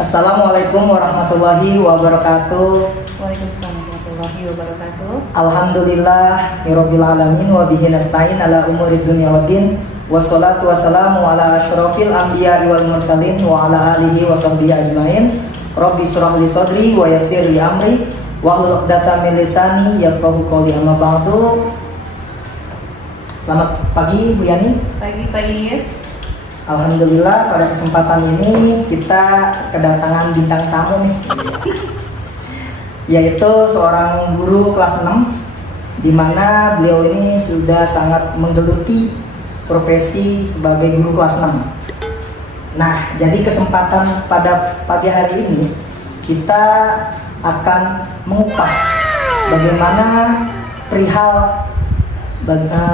Assalamualaikum warahmatullahi wabarakatuh. Waalaikumsalam warahmatullahi wabarakatuh. Alhamdulillah Rabbil alamin wa bihi nasta'in ala umurid dunya waddin. Wassalatu wassalamu ala asyrafil anbiya'i wal mursalin wa ala alihi wa sahbihi ajmain. Rabbi shrah li sadri wa yassir li amri wahlul 'uqdatam min lisani yafqahu qawli, amma ba'du. Selamat pagi Bu Yani. Pagi Pak Inis. Alhamdulillah pada kesempatan ini kita kedatangan bintang tamu nih, yaitu seorang guru kelas 6, di mana beliau ini sudah sangat menggeluti profesi sebagai guru kelas 6. Nah, jadi kesempatan pada pagi hari ini kita akan mengupas bagaimana perihal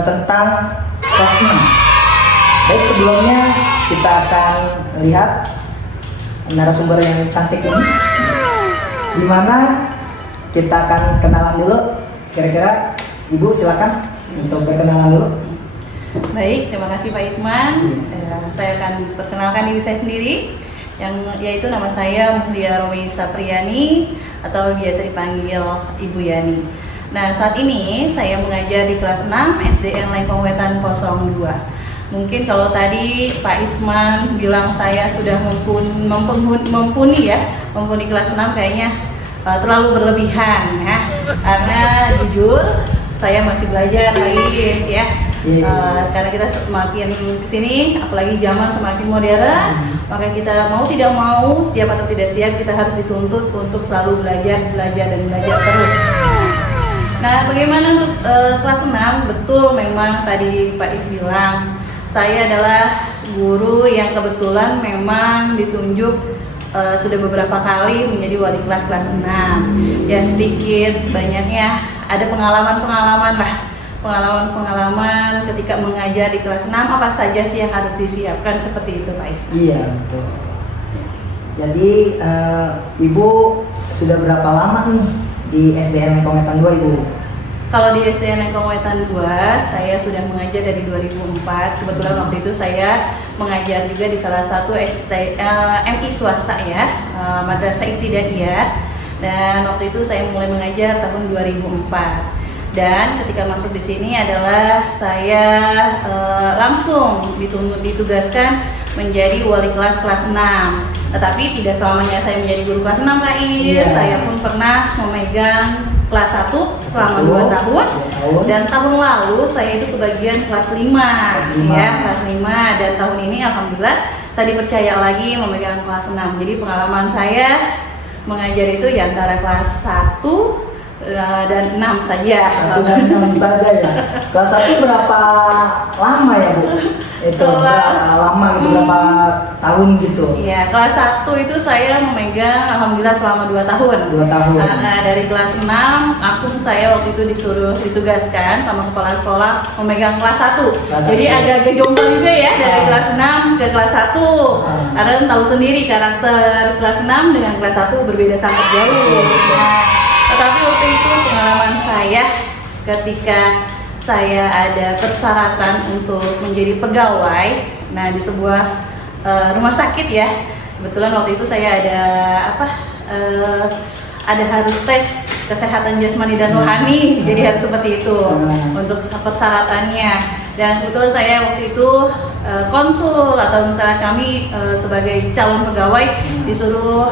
tentang kelas 6. Baik, sebelumnya kita akan lihat narasumber yang cantik ini, dimana kita akan kenalan dulu. Kira-kira Ibu silakan untuk berkenalan dulu. Baik, terima kasih Pak Isman. Saya akan perkenalkan diri saya sendiri, yaitu nama saya Mulia Romi Sapriani atau biasa dipanggil Ibu Yani. Nah, saat ini saya mengajar di kelas 6 SDN Lengkong Wetan 02. Mungkin kalau tadi Pak Isman bilang saya sudah mumpuni kelas 6, kayaknya terlalu berlebihan ya. Karena jujur saya masih belajar Pak Is ya. Karena kita semakin kesini, apalagi zaman semakin modern, maka kita mau tidak mau, siap atau tidak siap, kita harus dituntut untuk selalu belajar terus. Nah, bagaimana untuk kelas 6? Betul, memang tadi Pak Is bilang saya adalah guru yang kebetulan memang ditunjuk sudah beberapa kali menjadi wali kelas 6. Ya, sedikit banyaknya ada pengalaman ketika mengajar di kelas 6, apa saja sih yang harus disiapkan, seperti itu Pak Is. Iya, betul. Jadi Ibu sudah berapa lama nih di SDN Lengkong Wetan 2, Ibu? Kalau di SDN Lengkong Wetan 2, saya sudah mengajar dari 2004. Kebetulan waktu itu saya mengajar juga di salah satu MI swasta ya, Madrasah Ibtidaiyah. Dan waktu itu saya mulai mengajar tahun 2004. Dan ketika masuk di sini adalah saya langsung ditugaskan menjadi wali kelas 6. Tetapi tidak selamanya saya menjadi guru kelas 6 Pak Is. Saya pun pernah memegang kelas 1 selama 2 tahun. Dan tahun lalu saya itu kebagian kelas 5. Ya, kelas 5, dan tahun ini alhamdulillah saya dipercaya lagi memegang kelas 6. Jadi pengalaman saya mengajar itu ya antara kelas 1 dan 6 saja. 1 dan 6 saja ya. Kelas 1 berapa lama ya Bu? Itu berapa lama gitu, berapa tahun gitu? Iya, kelas 1 itu saya memegang alhamdulillah selama 2 tahun. 2 tahun. Dari kelas 6 langsung saya waktu itu ditugaskan sama kepala sekolah memegang kelas 1. Jadi agak-agak jomblo juga ya, dari kelas 6 ke kelas 1. Karena tahu sendiri karakter kelas 6 dengan kelas 1 berbeda sangat jauh. Tetapi waktu itu pengalaman saya ketika saya ada persyaratan untuk menjadi pegawai, nah di sebuah rumah sakit ya. Kebetulan waktu itu saya ada harus tes kesehatan jasmani dan rohani, jadi harus seperti itu untuk persyaratannya. Dan kebetulan saya waktu itu konsul atau misalnya kami sebagai calon pegawai disuruh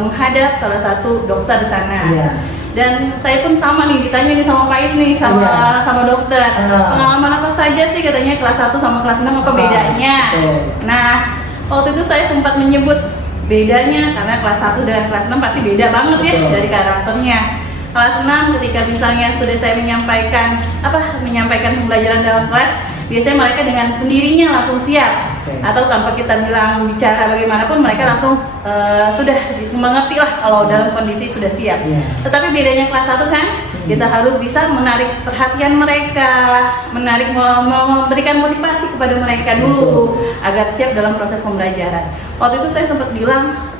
menghadap salah satu dokter di sana. Dan saya pun sama nih, ditanya nih sama Pak Is nih, sama dokter, pengalaman apa saja sih katanya kelas 1 sama kelas 6, apa bedanya? Nah, waktu itu saya sempat menyebut bedanya, karena kelas 1 dengan kelas 6 pasti beda banget ya dari karakternya. Kelas 6 ketika misalnya sudah saya menyampaikan pembelajaran dalam kelas, biasanya mereka dengan sendirinya langsung siap, atau tanpa kita bilang bicara bagaimanapun mereka langsung sudah mengerti lah kalau dalam kondisi sudah siap. Tetapi bedanya kelas 1 kan, kita harus bisa menarik perhatian mereka, memberikan motivasi kepada mereka dulu agar siap dalam proses pembelajaran. Waktu itu saya sempat bilang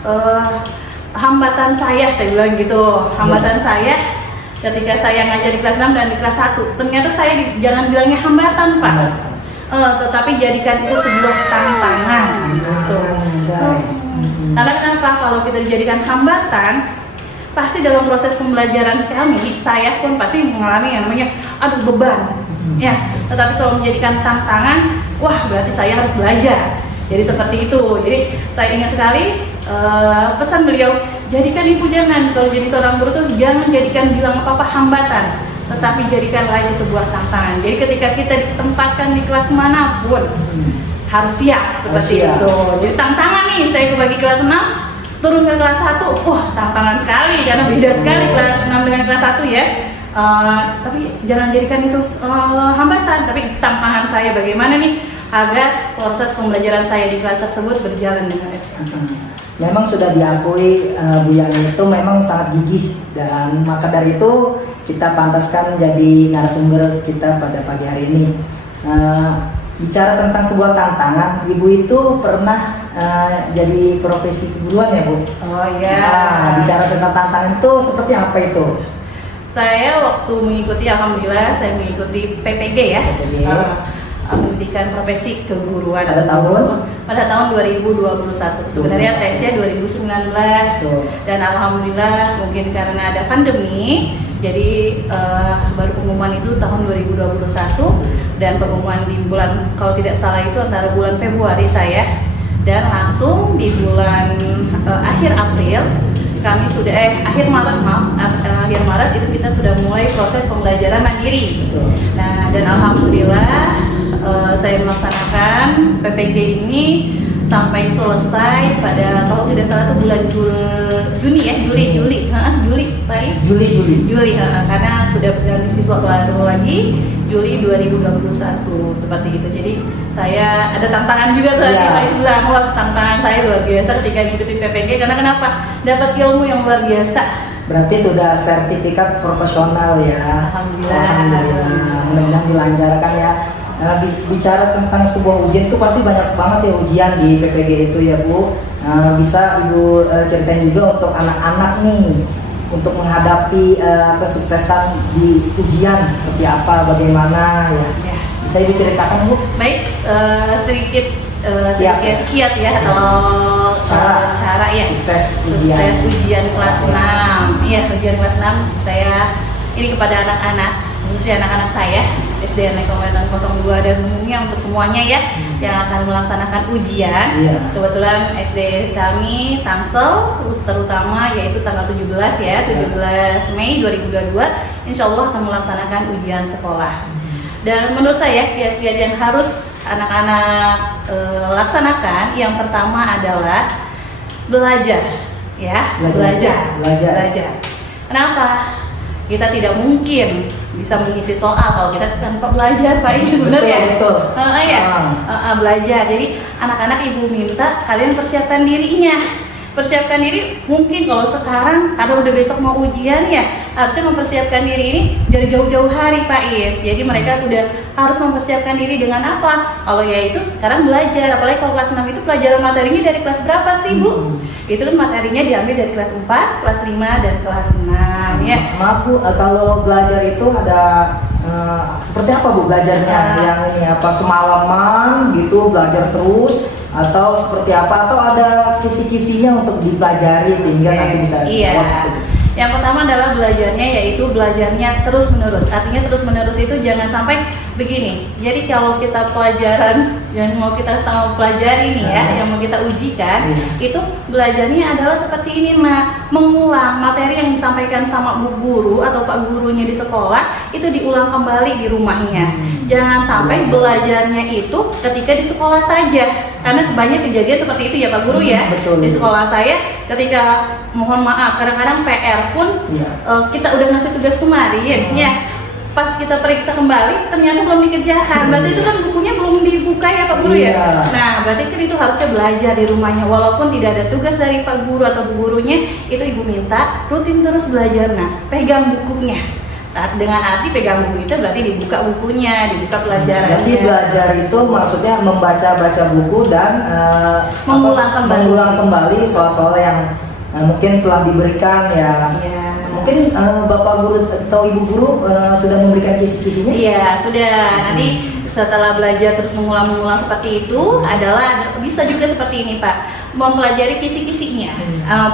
hambatan saya bilang gitu, hambatan saya ketika saya ngajar di kelas 6 dan di kelas 1, ternyata saya jangan bilangnya hambatan Pak, tetapi jadikan itu sebuah tantangan gitu. Karena kenapa? kalau kita dijadikan hambatan, pasti dalam proses pembelajaran kami, saya pun pasti mengalami yang namanya aduh beban. Ya, tetapi kalau menjadikan tantangan, wah berarti saya harus belajar. Jadi seperti itu. Jadi saya ingat sekali pesan beliau, jadikan ibu jangan kalau jadi seorang guru tuh jangan jadikan bilang apa-apa hambatan, tetapi jadikanlah itu sebuah tantangan. Jadi ketika kita ditempatkan di kelas manapun harus siap seperti itu. Jadi tantangan nih, saya kebagi kelas 6 turun ke kelas 1, wah tantangan sekali karena beda sekali kelas 6 dengan kelas 1 ya. Tapi jangan jadikan itu hambatan, tapi tantangan saya bagaimana nih agar proses pembelajaran saya di kelas tersebut berjalan dengan efektif. Memang sudah diakui Bu Yani itu memang sangat gigih, dan maka dari itu kita pantaskan jadi narasumber kita pada pagi hari ini. Bicara tentang sebuah tantangan, Ibu itu pernah jadi profesi keguruan ya Bu? Oh iya. Bicara tentang tantangan itu seperti apa itu? Saya waktu mengikuti, alhamdulillah saya mengikuti PPG ya. PPG. Pendidikan profesi keguruan pada tahun 2021. Sebenarnya tesnya 2019 dan alhamdulillah mungkin karena ada pandemi jadi baru pengumuman itu tahun 2021 dan pengumuman di bulan, kalau tidak salah itu antara bulan Februari saya, dan langsung di bulan akhir April kami sudah akhir Maret itu kita sudah mulai proses pembelajaran mandiri. Nah, dan alhamdulillah saya melaksanakan PPG ini sampai selesai pada kalau tidak salah itu bulan Juli karena sudah berganti siswa baru lagi Juli 2021 seperti itu. Jadi saya ada tantangan juga tadi Pak bilang, wah tantangan saya luar biasa ketika mengikuti PPG karena kenapa? Dapat ilmu yang luar biasa. Berarti sudah sertifikat profesional ya. Alhamdulillah. Mudah-mudahan dilancarkan ya. Bicara tentang sebuah ujian itu pasti banyak banget ya ujian di PPG itu ya Bu. Bisa Ibu ceritain juga untuk anak-anak nih untuk menghadapi kesuksesan di ujian seperti apa, bagaimana ya. Bisa Ibu ceritakan Bu? Baik, sedikit kiat ya atau cara ya sukses ujian kelas 6. Iya, ujian kelas 6 saya ini kepada anak-anak, khususnya anak-anak saya SDN Komendan 02 dan umumnya untuk semuanya ya yang akan melaksanakan ujian. Kebetulan SD kami Tangsel terutama yaitu tanggal 17 ya, 17 Mei 2022 insya Allah akan melaksanakan ujian sekolah. Dan menurut saya kiat-kiat yang harus anak-anak laksanakan yang pertama adalah belajar ya, belajar. Kenapa? Kita tidak mungkin bisa mengisi soal kalau kita tanpa belajar Pak Ibu sebenarnya. Betul. Belajar. Jadi anak-anak Ibu minta kalian persiapkan dirinya. Persiapkan diri mungkin kalau sekarang karena udah besok mau ujian ya harusnya mempersiapkan diri ini dari jauh-jauh hari Pak Is. Jadi mereka sudah harus mempersiapkan diri dengan apa? Kalau yaitu sekarang belajar, apalagi kalau kelas 6 itu pelajaran materinya dari kelas berapa sih Bu? Itu kan materinya diambil dari kelas 4, kelas 5 dan kelas 6 ya. Maaf Bu, kalau belajar itu ada seperti apa Bu belajarnya? Yang ini apa semalaman gitu belajar terus atau seperti apa, atau ada kisi-kisinya untuk dipelajari sehingga nanti bisa Yang pertama adalah belajarnya yaitu belajarnya terus menerus. Artinya terus menerus itu jangan sampai begini. Jadi kalau kita pelajaran yang mau kita sama pelajari nih ya, yang mau kita ujikan, itu belajarnya adalah seperti ini mengulang materi yang disampaikan sama Bu Guru atau Pak Gurunya di sekolah itu diulang kembali di rumahnya. Jangan sampai belajarnya itu ketika di sekolah saja. Karena banyak kejadian seperti itu ya Pak Guru ya. Di sekolah saya ketika mohon maaf kadang-kadang PR pun kita udah ngasih tugas kemarin ya pas kita periksa kembali ternyata belum dikerjakan, berarti itu kan bukunya belum dibuka ya Pak Guru ya. Nah berarti kan itu harusnya belajar di rumahnya walaupun tidak ada tugas dari Pak Guru atau Bu Gurunya, itu Ibu minta rutin terus belajar. Nah pegang bukunya. Dengan arti pegang buku itu berarti dibuka bukunya, dibuka pelajarannya. Berarti belajar itu maksudnya membaca buku dan mengulang kembali soal-soal yang mungkin telah diberikan ya. Mungkin Bapak Guru atau Ibu Guru sudah memberikan kisi-kisinya? Iya, sudah. Nanti setelah belajar terus mengulang-mengulang seperti itu adalah bisa juga seperti ini Pak, mempelajari kisi-kisinya.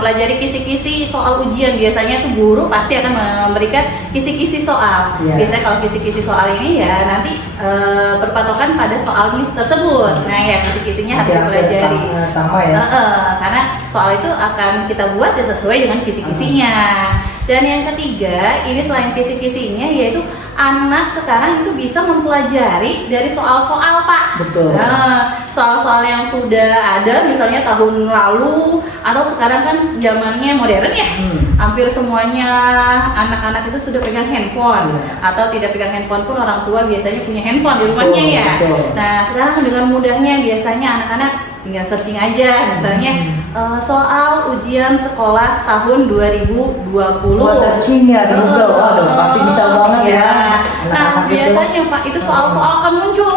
Pelajari kisi-kisi soal ujian, biasanya tuh guru pasti akan memberikan kisi-kisi soal. Biasanya kalau kisi-kisi soal ini ya nanti berpatokan pada soal tersebut. Nah ya kisi-kisinya harus dipelajari. Sama ya. Karena soal itu akan kita buat ya sesuai dengan kisi-kisinya. Dan yang ketiga, ini selain kisi-kisinya yaitu anak sekarang itu bisa mempelajari dari soal-soal Pak. Betul. Nah, soal-soal yang sudah ada misalnya tahun lalu atau sekarang kan zamannya modern ya. Hampir semuanya anak-anak itu sudah pegang handphone atau tidak pegang handphone pun orang tua biasanya punya handphone di rumahnya ya. Betul. Nah, sekarang dengan mudahnya biasanya anak-anak tinggal searching aja misalnya soal ujian sekolah tahun 2020. Searching ya di Google, waduh pasti bisa banget ya. Nah biasanya Pak itu soal-soal akan muncul.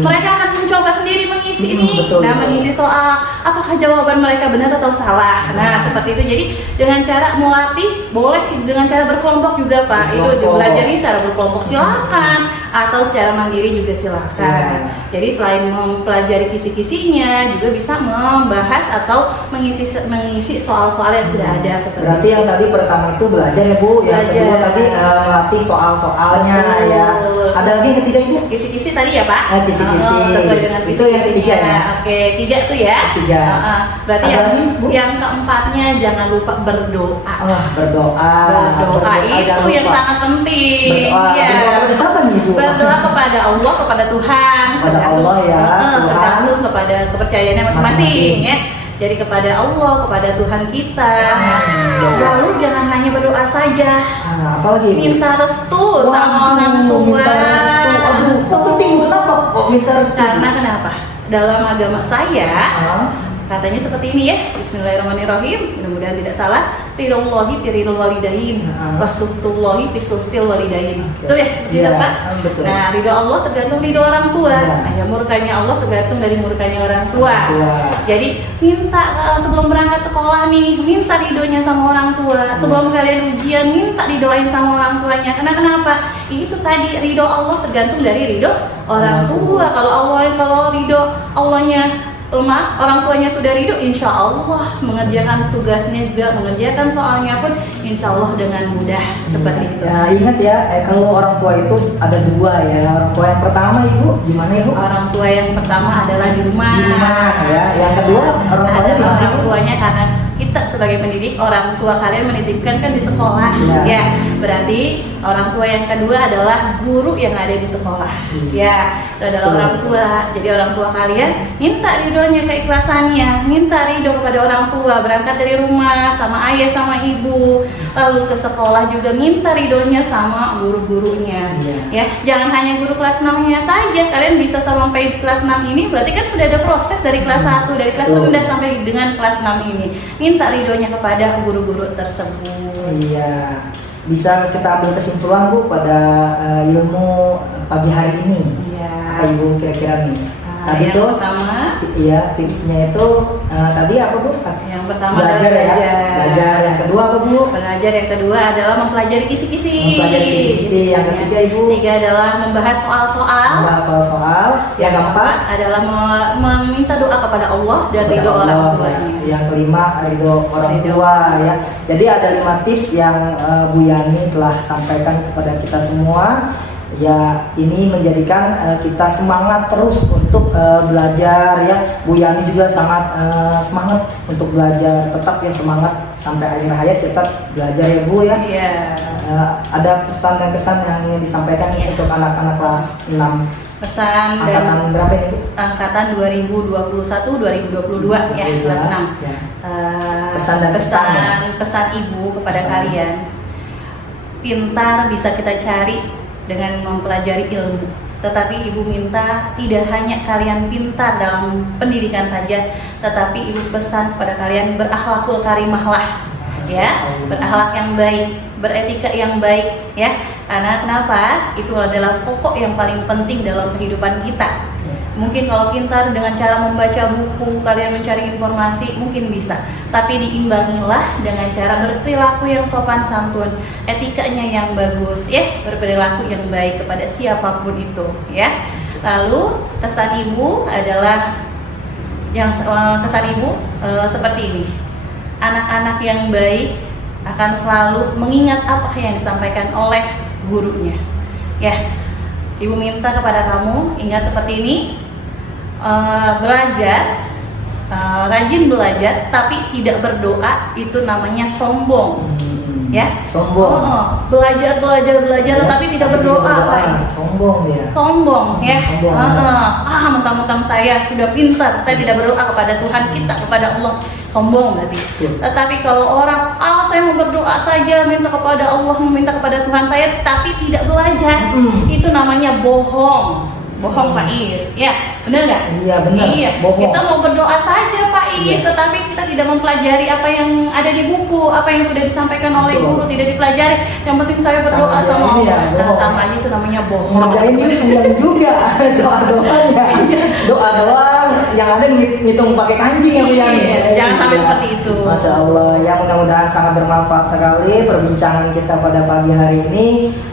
Mereka akan mencoba sendiri mengisi ini. Mengisi soal apakah jawaban mereka benar atau salah. Nah seperti itu. Jadi dengan cara melatih boleh dengan cara berkelompok juga Pak. Itu dipelajari secara berkelompok silakan atau secara mandiri juga silakan. Jadi selain mempelajari kisi-kisinya juga bisa membahas atau mengisi soal-soal yang sudah ada seperti. Berarti yang tadi pertama itu belajar ya Bu, yang kedua tadi melatih soal-soalnya ya. Ada lagi yang ketiga itu? Kisi-kisi tadi ya Pak? Kisi-kisi. Itu yang ketiga ya. Oke, 3 tuh ya. 3. Berarti yang keempatnya jangan lupa berdoa. Berdoa itu yang sangat penting. Berdoa kepada siapa nih Bu? Berdoa kepada Allah, kepada Tuhan. Kepada Allah ya. Tergantung kepada kepercayaannya masing-masing ya. Jadi kepada Allah, kepada Tuhan kita. Lalu jangan hanya berdoa saja. Apalagi? Minta restu sama orang tua. Minta restu. Aduh, penting kenapa kok minta restu? Karena kenapa? Dalam agama saya katanya seperti ini ya. Bismillahirrahmanirrahim. Mudah-mudahan tidak salah. Ridhollahi fi ridhol walidain, wa suhtullahi fi suhtil walidain. Betul ya? Tidak Pak? Betul. Nah, ridho Allah tergantung ridho orang tua. Nah, ya murkanya Allah tergantung dari murkanya orang tua. Jadi minta sebelum berangkat sekolah nih, minta ridhonya sama orang tua. Sebelum kalian ujian, minta didoain sama orang tuanya. Karena kenapa? Itu tadi ridho Allah tergantung dari ridho orang tua. Kalau ridho Allahnya lemah, orang tuanya sudah ridho, insya Allah mengerjakan tugasnya juga, mengerjakan soalnya pun insya Allah dengan mudah seperti itu. Ya ingat ya, kalau orang tua itu ada 2 ya. Orang tua yang pertama Ibu, gimana Ibu? Orang tua yang pertama adalah di rumah. Di rumah ya. Yang kedua orang tuanya di mana? Orang tuanya karena kita sebagai pendidik, orang tua kalian menitipkan kan di sekolah. Ya, berarti orang tua yang kedua adalah guru yang ada di sekolah. Ya, itu adalah orang tua. Jadi orang tua kalian minta ridhonya, keikhlasannya, minta ridho kepada orang tua, berangkat dari rumah sama ayah sama ibu, lalu ke sekolah juga minta ridhonya sama guru-gurunya. Ya, jangan hanya guru kelas 6-nya saja, kalian bisa sampai di kelas 6 ini berarti kan sudah ada proses dari kelas 1, dari kelas rendah sampai dengan kelas 6 ini. Minta ridhonya kepada guru-guru tersebut. Iya. Bisa kita ambil kesimpulan Bu pada ilmu pagi hari ini. Apa Ibu kira-kira nih? Tadi yang pertama, iya tipsnya itu tadi apa Bu? Yang pertama belajar ya. Belajar. Yang kedua apa Bu? Belajar. Yang kedua adalah mempelajari kisi-kisi. Mempelajari kisi-kisi. Yang ketiga Ibu? 3 adalah membahas soal-soal. Membahas soal-soal. Yang keempat adalah meminta doa kepada Allah dan ridho orang tuanya. Yang kelima ridho orang tua ya. Jadi ada 5 tips yang Bu Yani telah sampaikan kepada kita semua. Ya ini menjadikan kita semangat terus untuk belajar ya. Bu Yani juga sangat semangat untuk belajar, tetap ya semangat sampai akhir hayat tetap belajar ya Bu ya. Ada pesan dan kesan yang ingin disampaikan untuk anak-anak kelas 6 pesan angkatan berapa ini Bu? Angkatan 2021-2022 ya kelas 6. Pesan dan pesan Ibu kepada kalian, pintar bisa kita cari dengan mempelajari ilmu, tetapi Ibu minta tidak hanya kalian pintar dalam pendidikan saja, tetapi Ibu pesan kepada kalian berakhlakul karimahlah ya, berakhlak yang baik, beretika yang baik ya. Karena kenapa? Itu adalah pokok yang paling penting dalam kehidupan kita. Mungkin kalau pintar dengan cara membaca buku, kalian mencari informasi, mungkin bisa. Tapi diimbangilah dengan cara berperilaku yang sopan santun, etikanya yang bagus, ya, berperilaku yang baik kepada siapapun itu, ya. Lalu pesan ibu adalah seperti ini. Anak-anak yang baik akan selalu mengingat apa yang disampaikan oleh gurunya. Ya, ibu minta kepada kamu ingat seperti ini, belajar, rajin belajar, tapi tidak berdoa itu namanya sombong. Ya, sombong. Belajar, tapi tidak berdoa, Pak. Sombong dia. Sombong, ya. Sombong. Mentang-mentang saya sudah pintar, saya tidak berdoa kepada Tuhan kita, kepada Allah. Sombong berarti. Tetapi kalau orang, saya mau berdoa saja, minta kepada Allah, meminta kepada Tuhan saya, tapi tidak belajar, itu namanya bohong. Bohong, Pak Is, ya, benar nggak? Iya, benar. Iya, bohong. kita mau berdoa saja, Pak Is, tetapi kita tidak mempelajari apa yang ada di buku, apa yang sudah disampaikan oleh guru, tidak dipelajari. Yang penting saya berdoa sama Allah. Nah, sama aja itu namanya bohong. Ngerjain juga doa-doanya, doa yang ada ngitung pakai kancing ya Bu Yani. Jangan sampai seperti itu. Masya Allah, ya mudah-mudahan sangat bermanfaat sekali perbincangan kita pada pagi hari ini.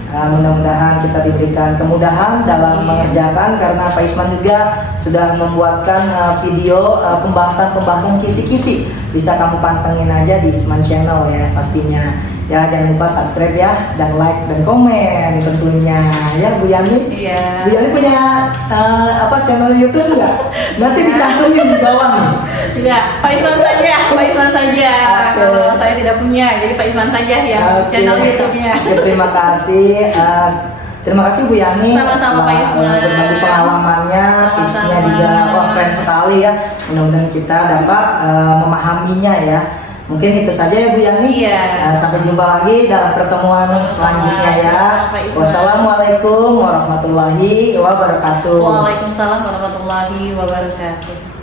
Mudah-mudahan kita diberikan kemudahan dalam mengerjakan, karena Pak Isman juga sudah membuatkan video pembahasan kisi-kisi. Bisa kamu pantengin aja di Isman Channel ya pastinya. Ya, jangan lupa subscribe ya, dan like dan komen tentunya ya Bu Yani. Iya. Bu Yani punya channel YouTube nggak? Nanti dicantumin di bawah nih. Tidak, Pak Isman saja. Kalau saya tidak punya, jadi Pak Isman saja yang channel YouTube-nya. Terima kasih. Terima kasih Bu Yani. Sama-sama Pak Isman. Berbagi pengalamannya, tipsnya juga keren sekali ya. Mudah-mudahan kita dapat memahaminya ya. Mungkin itu saja ya Bu Yani. Iya. Sampai jumpa lagi dalam pertemuan selanjutnya ya. Wassalamualaikum warahmatullahi wabarakatuh. Waalaikumsalam warahmatullahi wabarakatuh.